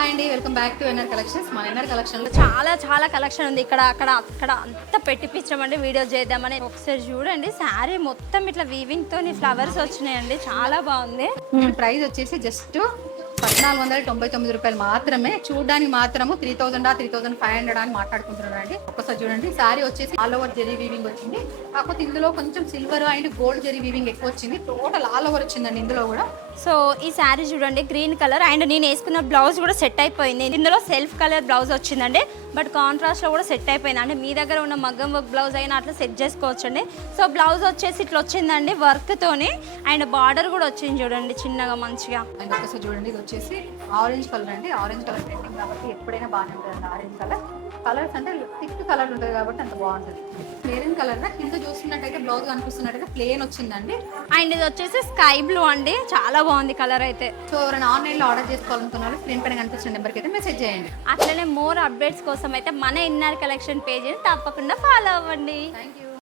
Hi అండి welcome back to NR collections. మన NR కలెక్షన్లో చాలా చాలా కలెక్షన్ ఉంది. ఇక్కడ అక్కడ అక్కడ అంతా పెట్టిపించామండి వీడియో చేద్దామని ఒకసారి చూడండి. శారీ మొత్తం ఇట్లా వీవింగ్ తోని ఫ్లవర్స్ వచ్చినాయండి. చాలా బాగుంది. ప్రైస్ వచ్చేసి జస్ట్ పద్నాలుగు వందల తొంభై తొమ్మిది రూపాయలు మాత్రమే. చూడడానికి మాత్రము three thousand three thousand five hundred అని మాట్లాడుకుంటున్నారండి. ఒక్కసారి చూడండి. సారీ వచ్చేసి ఆల్ ఓవర్ జెరీ వీవింగ్ వచ్చింది. కాకపోతే ఇందులో కొంచెం silver and gold zari weaving ఎక్కువ వచ్చింది. టోటల్ ఆల్ ఓవర్ వచ్చిందండి ఇందులో కూడా. సో ఈ శారీ చూడండి గ్రీన్ కలర్ అండ్ నేను వేసుకున్న బ్లౌజ్ కూడా సెట్ అయిపోయింది. ఇందులో సెల్ఫ్ కలర్ బ్లౌజ్ వచ్చిందండి బట్ కాంట్రాస్ట్లో కూడా సెట్ అయిపోయింది. అంటే మీ దగ్గర ఉన్న మగ్గం వర్క్ బ్లౌజ్ అయినా అట్లా సెట్ చేసుకోవచ్చండి. సో బ్లౌజ్ వచ్చేసి ఇట్లా వచ్చిందండి వర్క్తోని అండ్ బార్డర్ కూడా వచ్చింది చూడండి చిన్నగా మంచిగా. అండ్ ఒకసారి చూడండి ఇది వచ్చేసి ఆరెంజ్ కలర్ అండి. ఆరెంజ్ కలర్ ట్రెండింగ్ కాబట్టి ఎప్పుడైనా బాగానే ఉంటుంది. ఆరెంజ్ కలర్ కలర్స్ అంటే థిక్ కలర్ ఉంటుంది కాబట్టి అంత బాగుంటుంది. మెరూన్ కలర్ కింద చూస్తున్నట్టయితే బ్లౌజ్ కనిపిస్తున్నట్టయితే ప్లేన్ వచ్చిందండి. అండ్ ఇది వచ్చేసి స్కై బ్లూ అండి. చాలా బాగుంది కలర్ అయితే. సో ఎవరైనా ఆన్లైన్లో ఆర్డర్ చేసుకోవాలనుకున్నారు స్క్రీన్ పైన కనిపిస్తున్న నెంబర్కి అయితే మెసేజ్ చేయండి. అట్లనే మోర్ అప్డేట్స్ కోసం అయితే మన ఇన్నర్ కలెక్షన్ పేజీని తప్పకుండా ఫాలో అవ్వండి. Thank you